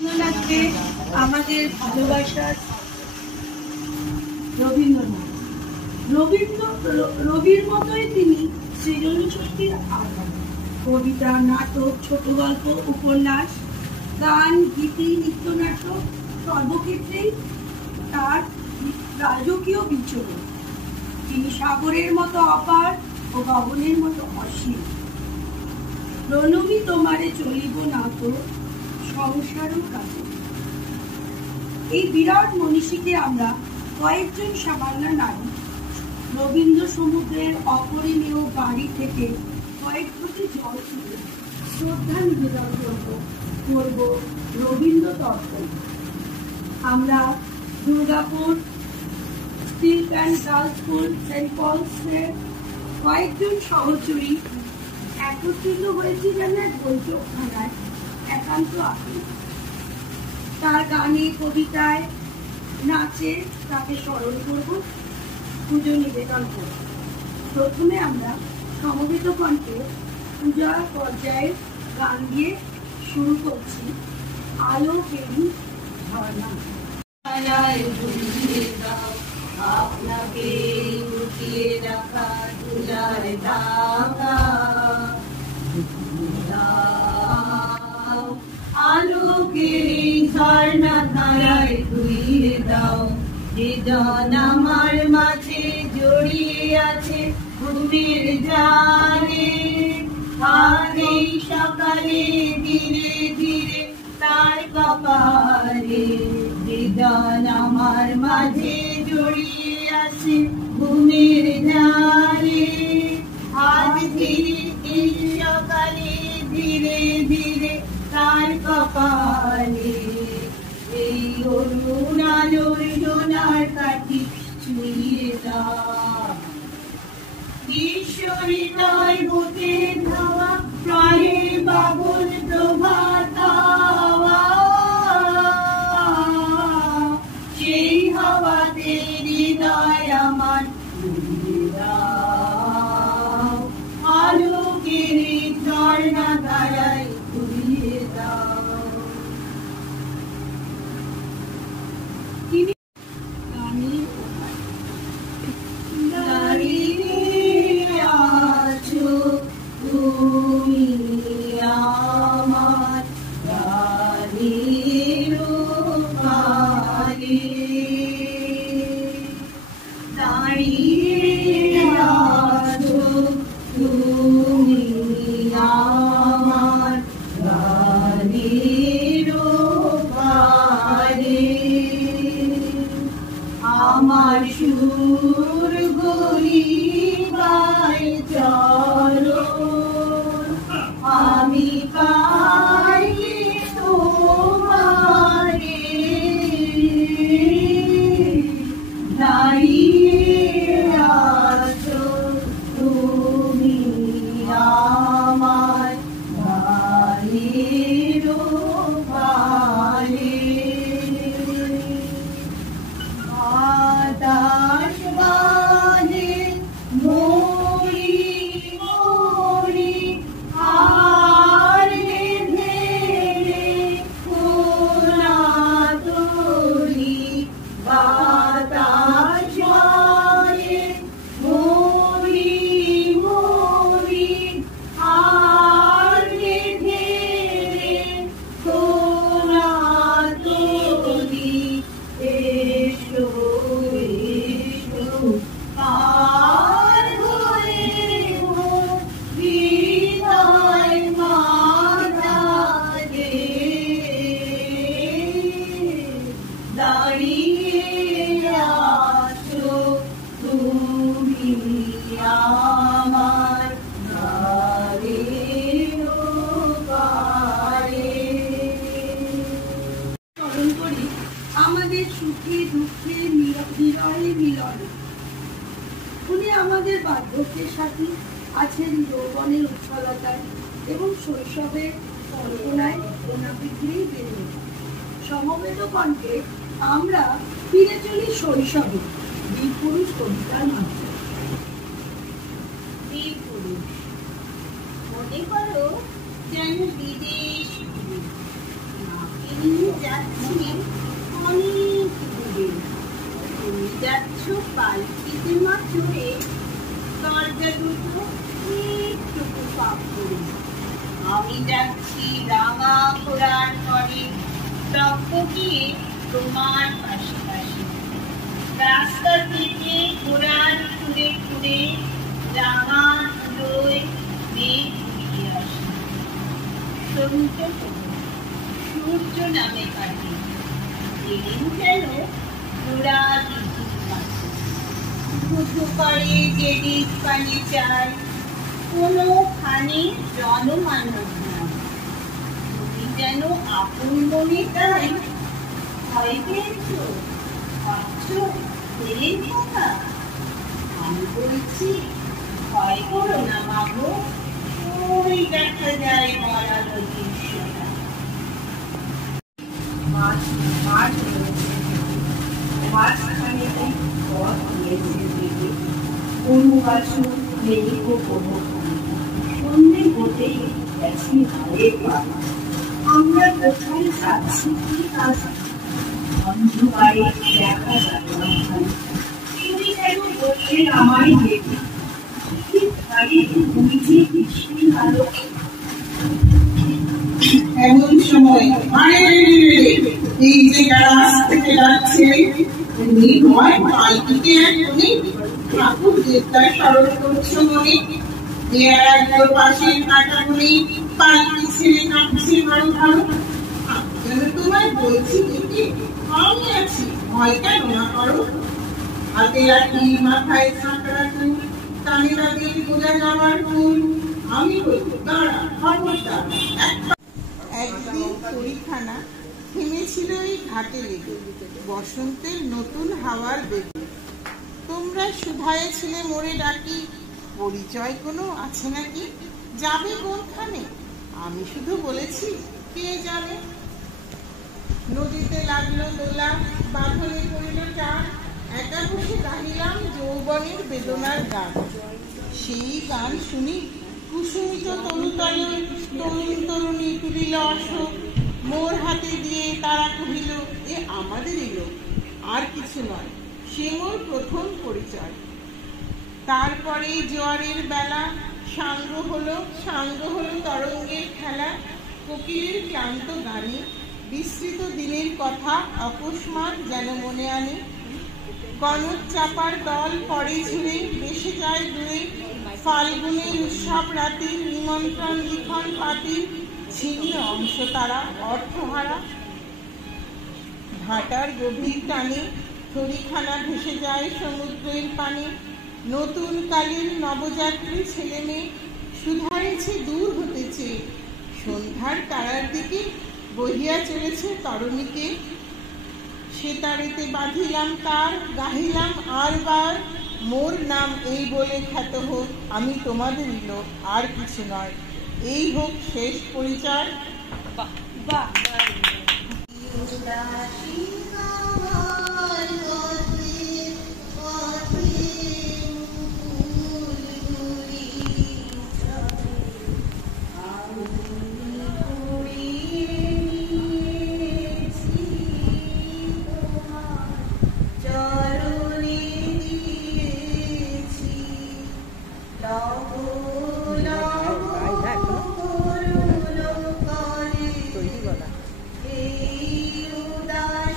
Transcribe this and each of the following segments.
লাগবে আমাদের ভালোবাসার রবীন্দ্রনাথ। রবির মতোই তিনি সৃজনশক্তির আধার। কবিতা, নাটক, ছোট গল্প, উপন্যাস, গান, গীতি, নৃত্যনাট্য সর্বক্ষেত্রেই তার রাজকীয় বিচরণ। তিনি সাগরের মতো অপার ও গগনের মতো অসীম। প্রণবী তোমারে চলিব না তো সংসারও কাজে। এই বিরাট মনীষীকে আমরা কয়েকজন সামান্য নারী রবীন্দ্র সমুদ্রের অপরিমেয় বাড়ি থেকে কয়েক ফোঁটা জল তুলে শ্রদ্ধা নিবেদন করব রবীন্দ্র তর্পণ। আমরা Durgapur steel and girls school, saint পলসের কয়েকজন সহচরী একত্রিত হয়েছি যেন এক বৈঠকখানায় একান্ত আগে। তার গানে, কবিতায়, নাচে তাকে স্মরণ করব, পুজো নিবেদন করব। প্রথমে আমরা সমবেত কণ্ঠে পূজা পর্যায়ে গান দিয়ে শুরু করছি আলো পেরি ঝর্ণা। আপনাকে লুকিয়ে রাখা দুলার ঢাকা আলোকের ঝর্ণা ধারায় ধুইয়ে দাও। হৃদয় আমার মাঝে জড়িয়ে আছে ঘুমের জালে। আর এই সকালে ধীরে ধীরে তার কপালে। হৃদয় আমার মাঝে জড়িয়ে আছে ঘুমের জালে। আজ ধীরে এই সকালে ধীরে ধীরে তার কপালে। এই অরুণ আলোর সোনার কাঠি ছুঁয়ে দাও। ঈশ্বরিতায় বুকে ধাওয়া প্রাণে বাবুল প্রভাত হাওয়া। সেই হাওয়াতে হৃদয় আমার ডুবিয়ে দাও। আলোকের ঝর্ণা ধারায় ঘুরিয়ে দাও। আমার সুর গরিবাই চলো আমি পাই তোমারে। দাঁড়িয়ে আছো তুমি আমার বাড়ির পারে। বাতাস বাজে মরি মরি আর ধেরে কোনা তোরি। বাতাস বাজে মরি মরি আর ধেরে কোনা তোরি। এসো এসো আর হয়ে হৃদয় মাঝে। দাঁড়িয়ে আছো তুমি আমার দ্বারের পারে। স্মরণ করি আমাদের সুখে দুঃখে বিরহে মিলনে। উনি আমাদের বার্ধক্যের সাথী আছেন যৌবনের উচ্ছলতায় এবং শৈশবের কল্পনায় অনাবৃত্তিই বেড়ে ওঠা। সমবেত কণ্ঠে আমরা ফিরে চলি শৈশবে বীরপুরুষ কবিতার মাধ্যমে। বীরপুরুষ মনে করো যেন বিদেশ না যাচ্ছি অনেক দূরে। তুমি যাচ্ছ পালকিতে মা চড়ে, দরজা দুটো একটুকু ফাঁক করে। আমি যাচ্ছি রাঙা ঘোড়ার পরে, টকবকিয়ে তোমার পাশে পাশে। রাস্তা থেকে ঘোড়ার খুঁড়ে খুঁড়ে রাঙা ধুলোয় মেঘ উড়িয়ে আসে। সন্ধ্যে হলো, সূর্য নামে কাটে, দিন যেন ঘোড়া দিঘির কাছে। ধুধু করে যে দিক পানে চায়, কোনোখানে জনমানব নাই। তুমি যেন আপন মনে তাই ভয় পেয়েছো, ভাবছো ছেলের কথা। আমি বলছি ভয় করো না মাগো, ওই দেখা যায় মরা নদীর সোনা। মাঝখানে পথ দিয়েছে বেগে, কোনো বাসন নেই কোনো সন্ধ্যে হতেই গেছি ঘরের বাবা। আমরা কোথায় যাচ্ছি কি কাজ, অন্ধকারে দেখা যাবে না। তুমি কেন বললে আমায় দেখি, ধারে বুঝি বৃষ্টির আলো। এমন সময় এই যে গাছ থেকে যাচ্ছে নির্ভয় পালকিতে এখনই ঠাকুর দেবতার স্মরণ করছো মনে। একবার পাশে কাটামুনি পালকি ছেড়ে কাটছে ধরো ধরো। যেন তোমায় বলছি দেখি আমি আছি, ভয় কেন না করো। হাতে রাখি মাথায় ছাঁকড়া চুল, কানে লাগে বোঝা যাওয়ার ফুল। আমি বলবো দাঁড়া খবরদার। একদিন পরীক্ষানা থেমেছিল এই ঘাটে লেগে, বসন্তের নতুন হাওয়ার বেগে। তোমরা সুধায় ছিলে মোরে ডাকি, পরিচয় কোনো আছে নাকি, যাবে কোনখানে? আমি শুধু বলেছি কে জানে। নদীতে লাগলো দোলা, বাঁধনে পড়িল টান, একা বসে গাহিলাম যৌবনের বেদনার গান। সেই গান শুনি কুসুমিত তরুতলে তরুণ তরুণী তুলিল অশোক। মোর হাতে দিয়ে তারা কহিল এ আমাদেরই লোক, আর কিছু নয়, সে মোর প্রথম পরিচয়। তারপরে জোয়ারের বেলা, সাঙ্গ হলো তরঙ্গের খেলা। কোকিলের ক্লান্ত গানে বিস্তৃত দিনের কথা অকস্মাৎ যেন মনে আনে। কনক চাপার দল পরে ঝুড়ে ভেসে যায় দূরে, ফাল্গুনের উৎসব রাতে নিমন্ত্রণ লিখন পাতি, ছিন্ন অংশ তারা অর্থহারা। ভাটার গভীর টানে থরিখানা ভেসে যায় সমুদ্রের পানে। নতুন কালের নবযাত্রী ছেলে মেয়ে সুধাইছে দূর হতেছে, সন্ধ্যার তারার দিকে বহিয়া চলেছে তরণীকে। সে তারেতে বাঁধিলাম তার, গাহিলাম আর বার, মোর নাম এই বলে খ্যাত হোক, আমি তোমাদেরই লোক, আর কিছু নয়, এই হোক শেষ পরিচয়। বাহ। এই উদাস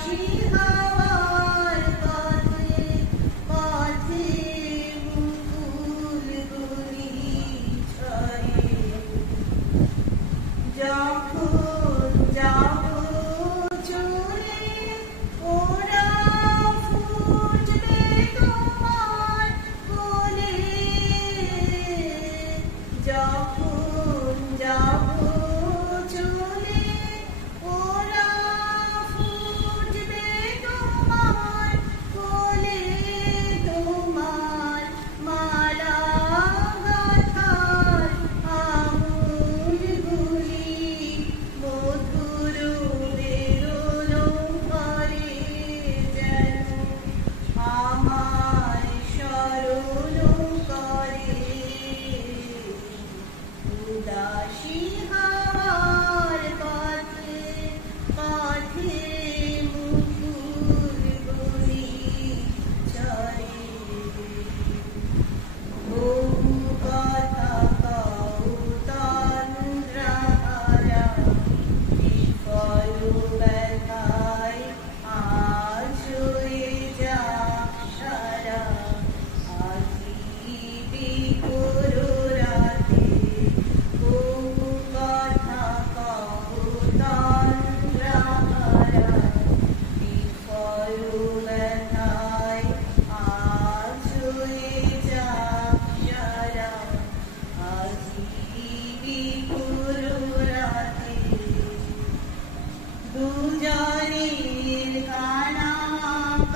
দুজনের কানাকানি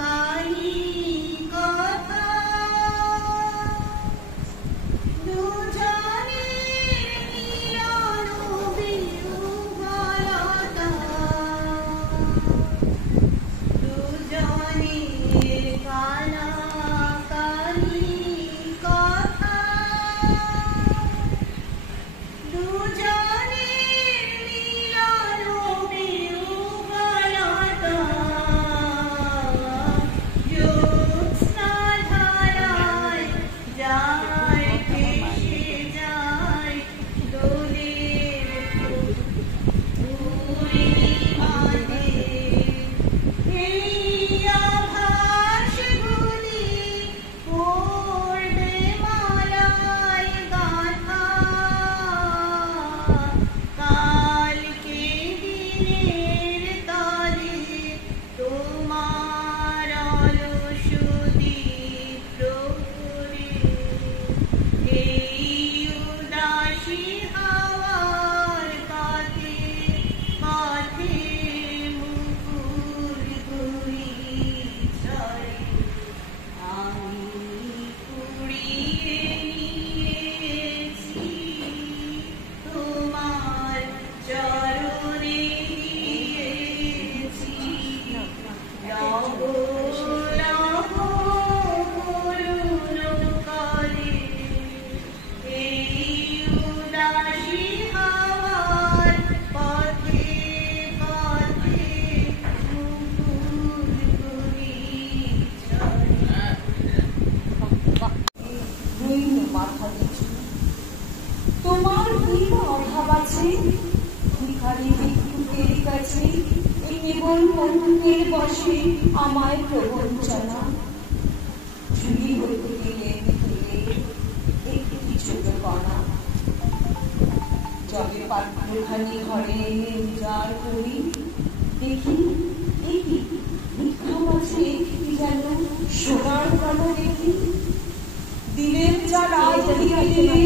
কথা, দুজনের মিলন বিহ্বলতা, দুজনের কানাকানি কথা, দুজনের মিলন বিহ্বলতা, জ্যোৎস্নাধারায় যায় ভেসে যায় দোলের পূর্ণিমাতে, এই আভাসগুলি পড়বে মালায় গাথা, কালকে দিনের তলে তোমার অলস দীপ প্রহরে, এই উদাসী হাওয়ার পথে পথে মুকুল ঘুরি ছড়ে, আমি কুড়িয়ে নিয়েছি তোমার চরণে দিয়েছি, লব লব করুণ করে, এই উদাসী হাওয়ার পথে পথে মুকুল ঘুরি ছড়ে। মাথা নিচু, তোমার কি অভাব আছে? ভিখারি ভিক্ষুকের কাছে এই কেবল বন্ধুকের বসে আমায় প্রবঞ্চনা, ঝুলি হইতে গেলে গেলে একটি ছোট কণা, জলে পাত্রখানি ঘরে এনে উজাড় করি, দেখি দেখি ভিক্ষা মাঝে কি যেন সোনার কণা দেখি, দিলের জ্বালায় দিলে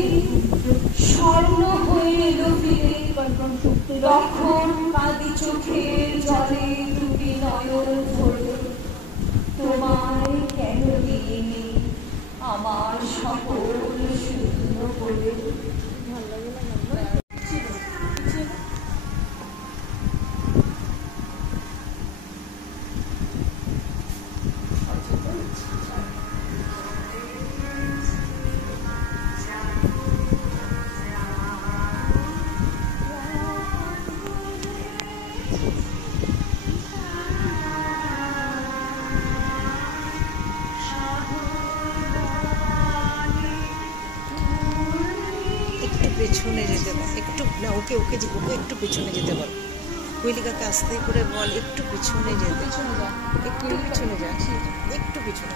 স্বর্ণ হয়ে এলো ফিরে, তখন কাঁদি চোখের জলে দুটি নয়ন ভরে, তোমায় কেন দিইনি আমার সকল শূন্য করে। পেছনে যেতে বল, একটু না ওকে ওকে ওকে একটু পেছনে যেতে বল, কৈলিকাকে আস্তে করে বল একটু পিছনে যেতে, একটু পিছনে যা, একটু পিছনে।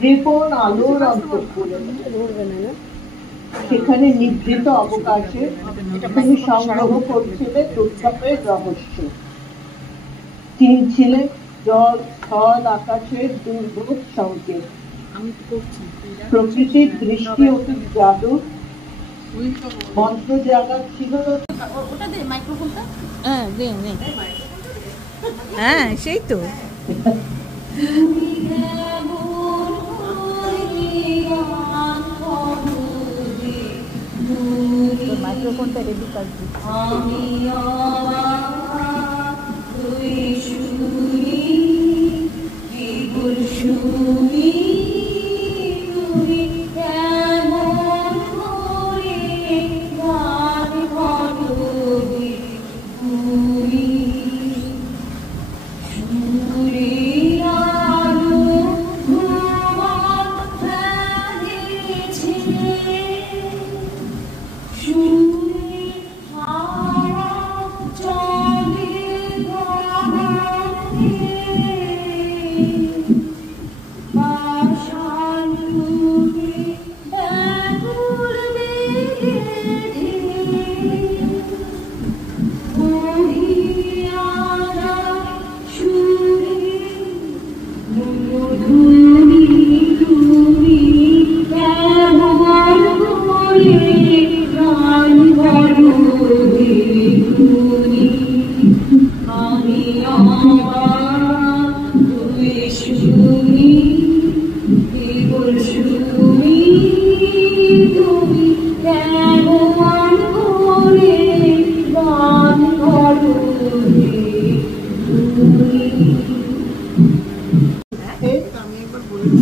কৃপণ আলোর অন্তঃপুরে, সেখানে নিভৃত অবকাশে তুমি সংগ্রহ করছিলে দুর্গাপের রহস্য, চিনছিলে জল স্থল আকাশের দুর্বোধ সংকেত, প্রকৃতির দৃষ্টি অতি জাদু মন্ত্র জাগা ছিল। হ্যাঁ সেই তো মাইক্রোফোনটা রেডি করছি।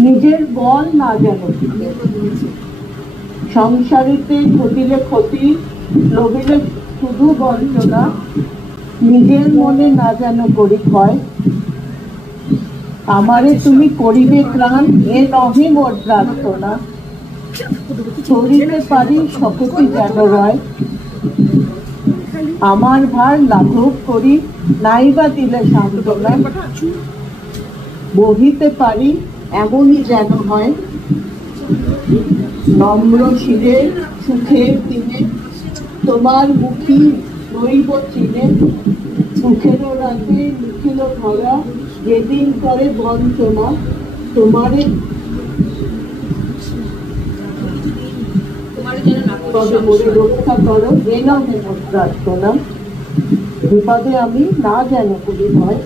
নিজের বল না জানো, সংসারেতে ঘটিলে ক্ষতি, লোভিলে শুধু বঞ্চনা, নিজের মনে না যেন করি ক্ষয়, আমারে তুমি করিবে ত্রাণ, এ নহে মোর প্রার্থনা, করিতে পারি শপথি যেন রয়, আমার ভার লাঘব করি নাইবা দিলে সান্ত্বনা, বহিতে পারি এমনই যেন হয়, নম্র শিরে সুখের দিনে তোমার মুখী নৈব চিনে, মুখেরও রাতে লিখিল ধরা, যেদিন করে বঞ্চনা, তোমারে রক্ষা করো, এ নহে মোর প্রার্থনা, বিপদে আমি না যেন করি ভয়।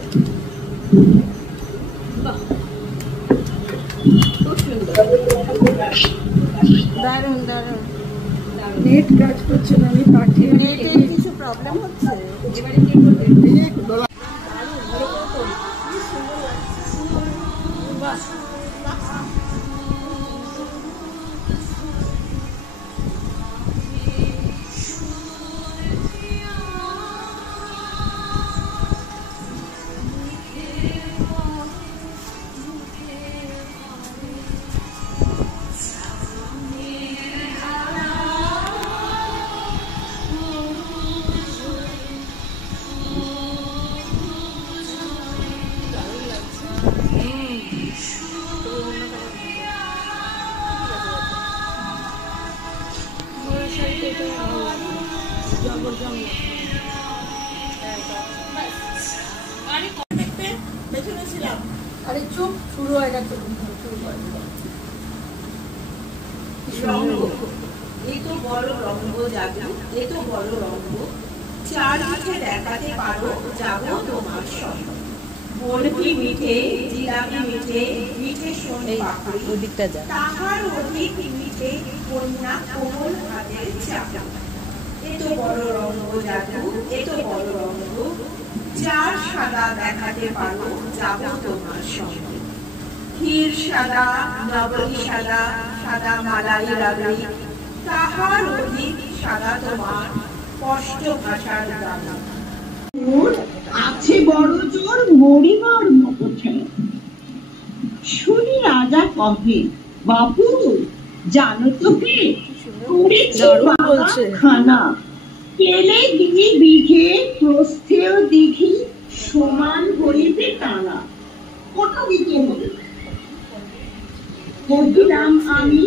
দারুণ দারুণ। নেট কাজ করছে না, আমি পাঠিয়ে নেটের কিছু প্রবলেম হচ্ছে। এবারে কি করবে? আরে চুপ, শুরু হয়ে গেছে। এই তো বড় রঙ্গ জাদু, এ তো বড় রঙ্গ, চারদিকে দেখাতে পারো যাবো তোমার সঙ্গ, বরফি মিঠে জিলাপি মিঠে, মিঠে সোন পাপড়ি, ওদিকটা যা, তাহার অধিক মিঠে কন্যা কোমল হাতের চাপা, এ তো বড় রঙ্গ জাদু, এ তো বড় রঙ্গ, চার সাদা দেখাতে পারো যাবো তোমার সঙ্গে, ক্ষীর সাদা, নবনী সাদা, সাদা মালাই রাবড়ি, তাহার অধিক সাদা তোমার স্পষ্ট ভাষার গান, আছে বড় জোর মরিবার মতো ছেলে। শুনি রাজা কহে, বাবু জানো তো কে করেছি খানা, পেলে দিয়ে বিঘে প্রস্থেও দিঘি, সমান হইবে টানা। কোনো দিকে হল কহিলাম আমি,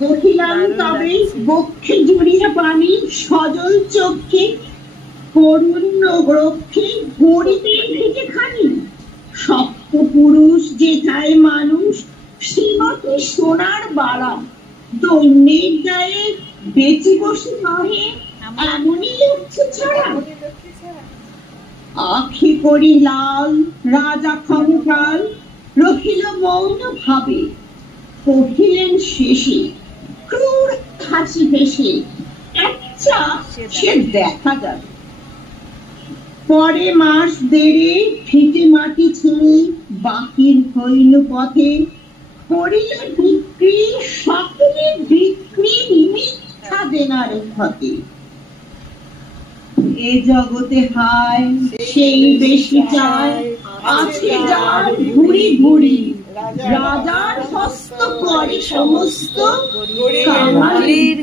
কহিলাম তবে বক্ষে জড়িয়ে পানি সজল চোখে করুণ রক্ষে গড়িতে থেকে খানি সপ্ত পুরুষ যেথায় মানুষ শ্রীমতী সোনার বাড়া দৈন্যের গায়ে বেঁচে বসে নহে এমনই লক্ষ্য ছাড়া আখি করি লাল রাজা ক্ষমতাল রহিল মৌন ভাবে কহিলেন শেষে ক্রূর হাসি হেসে আচ্ছা সে দেখা যাবে। পরে মাস দেড়ে ফিটে মাটি ছেড়ে বাকির হইল পথে করিল বিক্রি সকলে বিক্রি মিথ্যা দেনার ক্ষতে এ জগতে হায় সেই বেশি চায় আছে যার ভুরি ভুরি রাজার হস্ত করে সমস্ত কাঙালির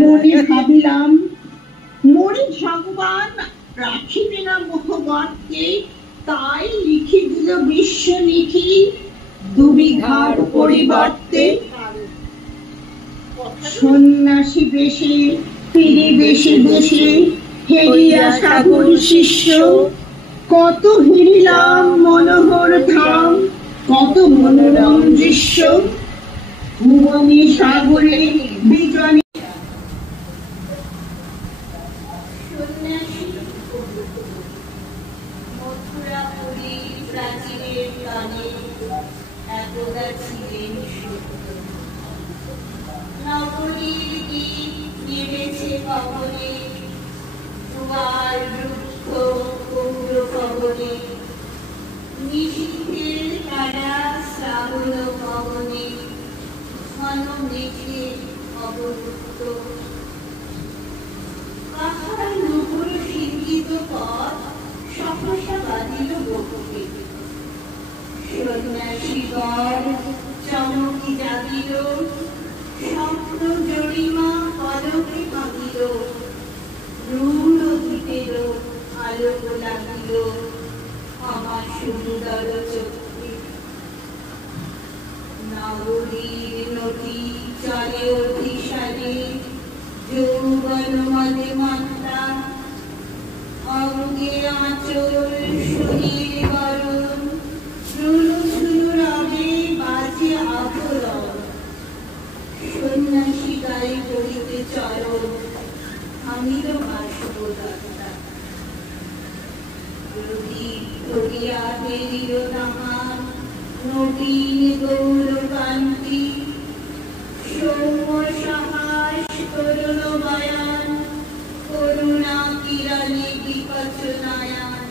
মনে ভাবিলাম মরে ভগবান রাখিবে না মোহগণকে তাই লিখে দিল বিশ্ব লিখি দুবিঘার পরিবর্তে সন্ন্যাসী বেশে ফিরে দেশে দেশে হেরিয়া সাগর শিষ্য কত হেরিলাম মনোহর ধাম কত মনোরম দৃশ্য ভুবনে সাগরে বিজনে চমকি জাগিল স্বপ্ন জড়িমা পদকে ভাঙিল রূঢ় গীতের আলোক লাগিল আমার সুন্দর চোখে নাগরীর নদী চলে অভিসারে যৌবন মদে মাত্রা অঙ্গে আঁচল শরীর গরম শুনু শুনু রবে বাজে আভরণ সন্ন্যাসী গায়ে পড়িতে চরণ আমিরও আসব দাদা প্রদীপ ধরিয়া বেরিল নামান নবীন গৌরকান্তি সৌম্য সাহস করুণ বয়ান করুণা কিরণে বিকচনায়ান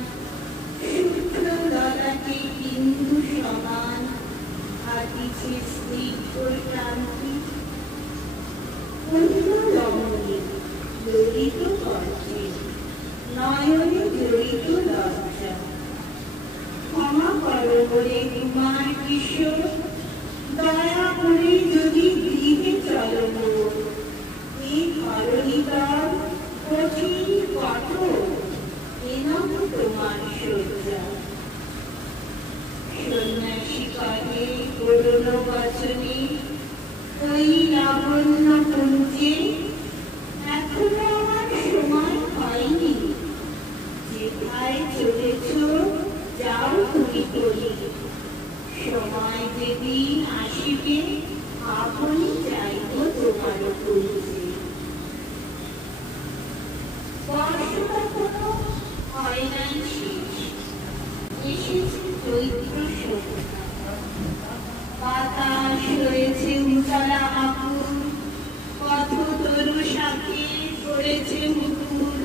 শুক্র ললাটে বিন্দু সমান হাতিছে স্নিগ্ধ ক্রান্তি অন্য রমণী ললিত কণ্ঠে নয়নে জড়িত লজ্জা ক্ষমা করো বলে কুমার কিশোর দয়া করে যদি গৃহে চলো এই ধরণীতল কঠিন কঠোর এনাম তোমার সজ্জা সন্ন্যাসী কহে করুণ বচনে ওই লাবণ্য পুঞ্জে এখনো আমার সময় হয়নি যেথায় চলেছ যাও তুমি করি সময় যেদিন আসিবে আপনি যাইব তোমার পুঞ্জে বর্ষটা কোনো হয় নাই শেষ এসেছে চৈত্র বাতাস রয়েছে উতলা আকুল পথ তরু শাকে পড়েছে মুকুল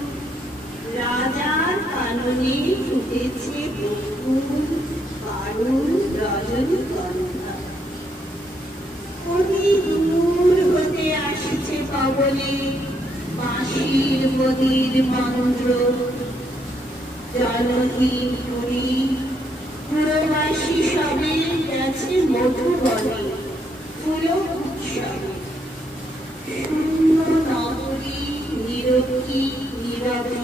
রাজার কাননে ফুটেছে বকুল বারুল রজনীগন্ধা অতি দূর হতে আসছে পবনে বাঁশির মদির মন্ত্র জলহীন পুরী পুরবাসী সবে গেছে মধুবনে ফুল উৎসবে শূন্য নগরী নিরবী নীরবে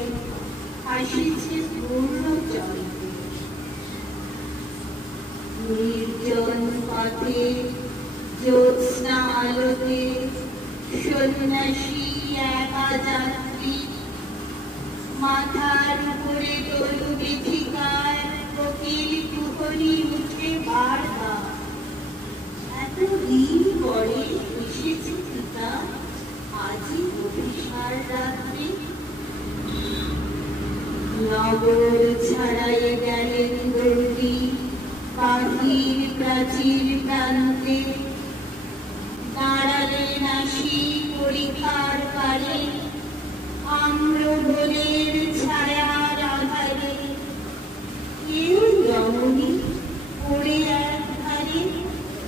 আসিছে পূর্ণ চন্দ্র নির্জন পথে জ্যোৎস্না আলোতে সন্ন্যাসী একা যাত্রী, মাথার উপরে তরু বেঠিকার কোকিল কুহরি উঠে বারবার। এতদিন পরে এসেছে পিতা, আজই অভিসার রাত্রে। নগর ছাড়াইয়ে গেলেন দৌড়ি পাখির প্রাচীর প্রান্তে, দাঁড়ালেন আসি পরীক্ষার পারে আম্র বনের ছায়ার আধারে। কেউ রমণী পড়ে এক ধারে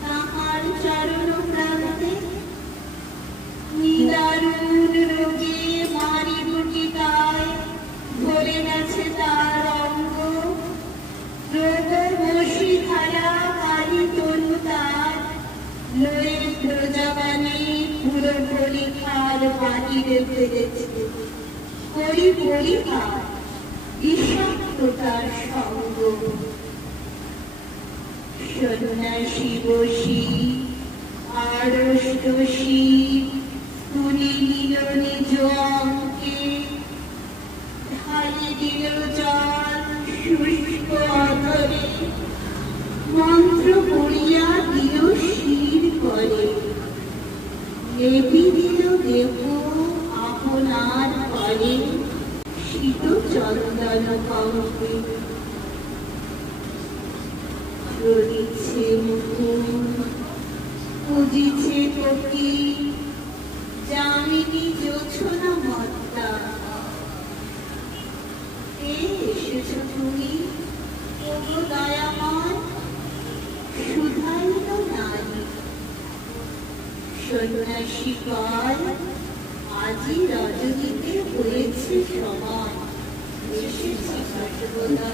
তাহার চরণ প্রান্তে, নিদারুণ রোগে মারি বুটিকায় ভরে গেছে তার অঙ্গ, রোগবশী ধারা কালী তনু তার লয়ে প্রজাবানে পুরো পরীক্ষার বাহিরে ফেলেছে। করি পরীক্ষা বিষাক্ততার সঙ্গ, সন্ন্যাসী বসি আড়ষ্টসী তুলি নিল নিজ অঙ্কে, ঢালি দিল জল শুষ্ক অধরে, মন্ত্র পড়িয়া দিল শির করে, লেপি দিল দেহ আপনার করে শীত চন্দন কঙ্কে। চলিছে মুকুল পুজিছে কপি, যামিনী জোছনা মত্তা। এসেছ তুমি ওগো দয়াময়, শুধাইল নারী। সন্ন্যাসী কয় আজি রজনীতে হয়েছে সময়, এসেছি সর্বদা।